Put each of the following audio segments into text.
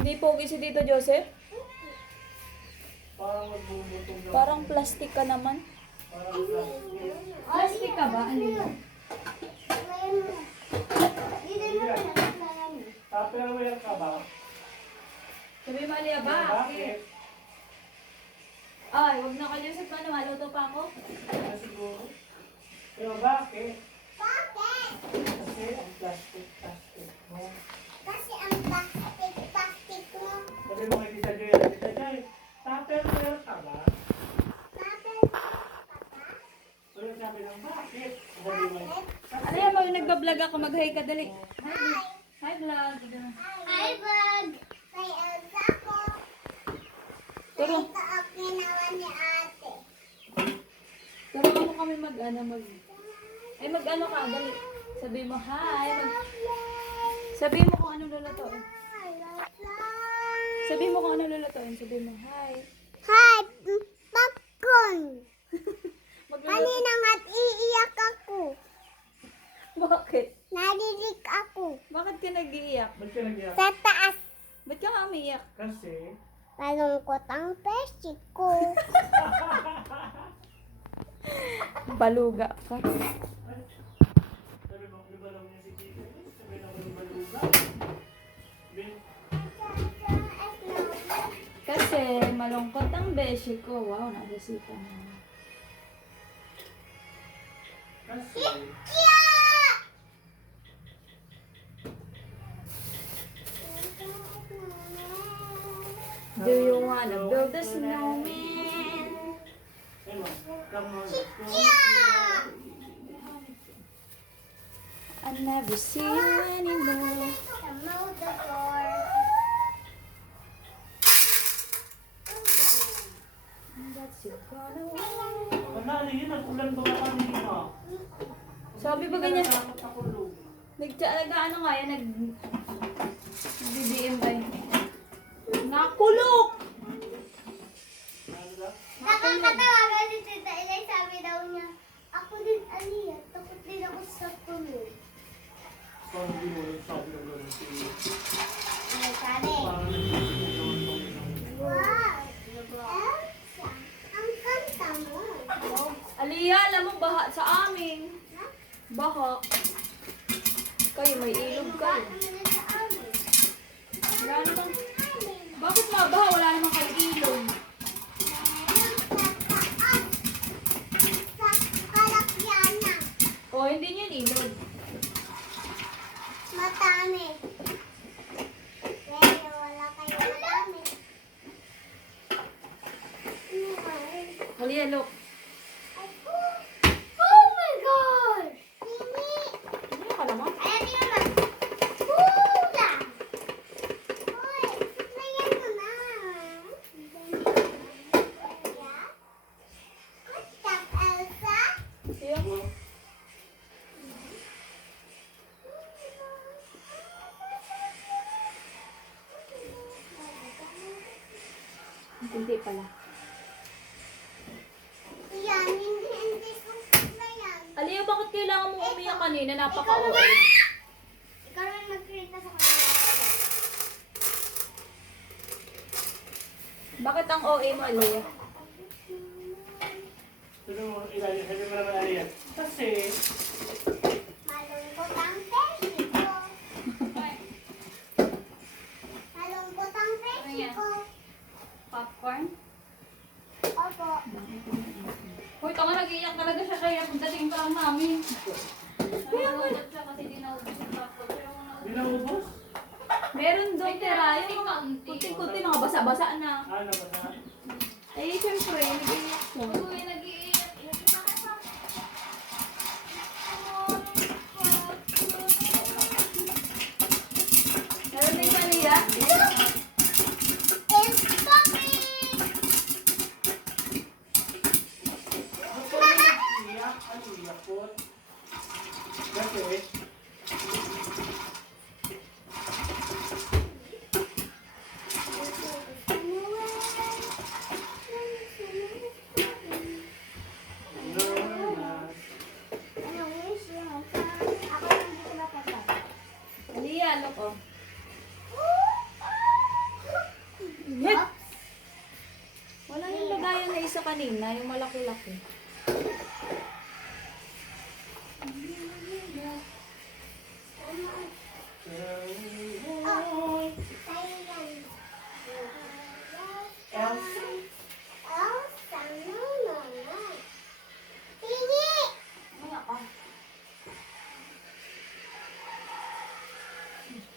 Hindi pogi si Tito Joseph? Parang magbubutong daw. Parang plastic ka naman. Parang plastic. Plastic ka ba? Ano yun? Tupperware ka ba? Sabi mo, Alia, Bakit? Ay, huwag na kayo sa paano. Maluto pa ako. Ano siguro? Pero bakit? Bakit? Kasi ang plastic mo. Kasi ang plastic mo. Sabi mo kay Tita Joy, Tupperware ka ba? Bakit? Pero sabi lang, bakit? Sabi mo, Alia, mo nagbablog ako. Mag-hi ka, dali. Hi, vlog. Hi, vlog! Kay Elsa ko. Turo. Ito ang ginawa ni ate. Turuan mo kami Ay, mag-ano ka, dali. Sabi mo, hi. Sabi mo kung anong lulutuin. Sabi mo kung anong lulutuin. Sabi mo, hi. Hi, popcorn. Magluluto. Kanina nga't iiyak ako. Bakit? Narinig ako. Bakit ka nag-iiyak? ba't ka nag-iyak? Sa taas. Ba't ka nga umiiyak? Kasi, Malungkot ang pesi ko. Baluga ka. sabi mo, iba lang niya si Tito. Sabi na ako baluga. Kasi malungkot ang beshi ko. Wow, nakasita na. Kasi, Do you wanna build a snowman? ano, come on, I never see you anymore. Move the door. That's you gonna want. Manali yun, nag-ulan ba ka kanina? Sabi ba ganyan? Nakakot ako loob. Nag-ano nga yan? Nag-BBM ba yun? Nakulok! Ano ba? Nakakatawa kasi si Tita Inay, sabi daw niya, ako din, Aliyah, takot din ako sa tulog. Parang di mo rin sabi na gano'n si... Ay, sabi. Parang Wow! Elsa, ang kanta mo. Aliyah, alam mo, baha sa amin. Ha? Baha. Kayo, may ilog kayo. Ano sa amin? Wala naman. Bakit mabaha? Wala naman kayo ilog. Sa kalakyanan. O, hindi yun ilog. Matami. Pero wala kayo matami. Aliyah, look. Oh my God! Tini! Ano ka naman? Ayan yun lang. Hula! Uy, sasayan mo na. What's up, Elsa? Siya mo. Hindi pala. Yan, hindi ko sasayan. Aliyah, bakit kailangan mo umiyak kanina? Ikaw Napaka-OA. naman! Ikaw naman mag-create na sa kanila. Bakit ang OA mo, Aliyah? sabi mo, ilalim, sabi mo naman ano yan. Kasi, Malungkot ang pesi ko. Malungkot ang pesi ko. Popcorn? Opo. Hoy, tama, nag-iiyak talaga siya kaya pagdating pa lang namin. Nalulot siya kasi di naubos yung popcorn. di naubos? Meron doon tira, yung mga kunti-kunti, mga basa-basa na. Ano ba na? Eh, syempre, nag-iiyak ko. Meron din ka, Aliyah? It's popping! Ako rin iyak, ano iyak po? Kasi, kanina, yung malaki-laki. Oh, Thailand. Elsa? Elsa, no. Tinggi! Maya ka.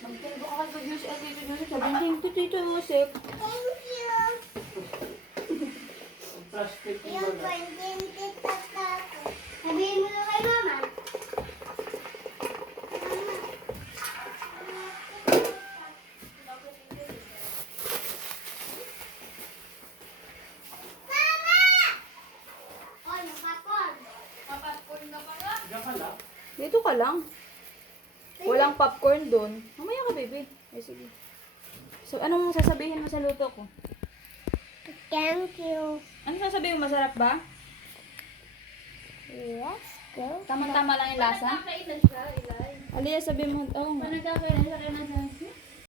Magtendo ka kay Diyos at Tito Joseph. Sabihin din ko, Tito Joseph. Thank you. Ang plastic yung Yung baga. 20 tatako. Sabihin mo na kay Mama. Mama! Oh, nakapon. Papapon na pa nga. Diyan ka lang. Dito ka lang. Walang popcorn doon. Mamaya ka, baby. Ay, sige. So, anong sasabihin mo sa luto ko? Thank you. Ano sasabihin mo? Masarap ba? Let's go. Tama-tama lang yung lasa? Nagkakailan siya, Ilay. Aliyah, sabihin mo, oh, Nagkakailan siya, kaya nasa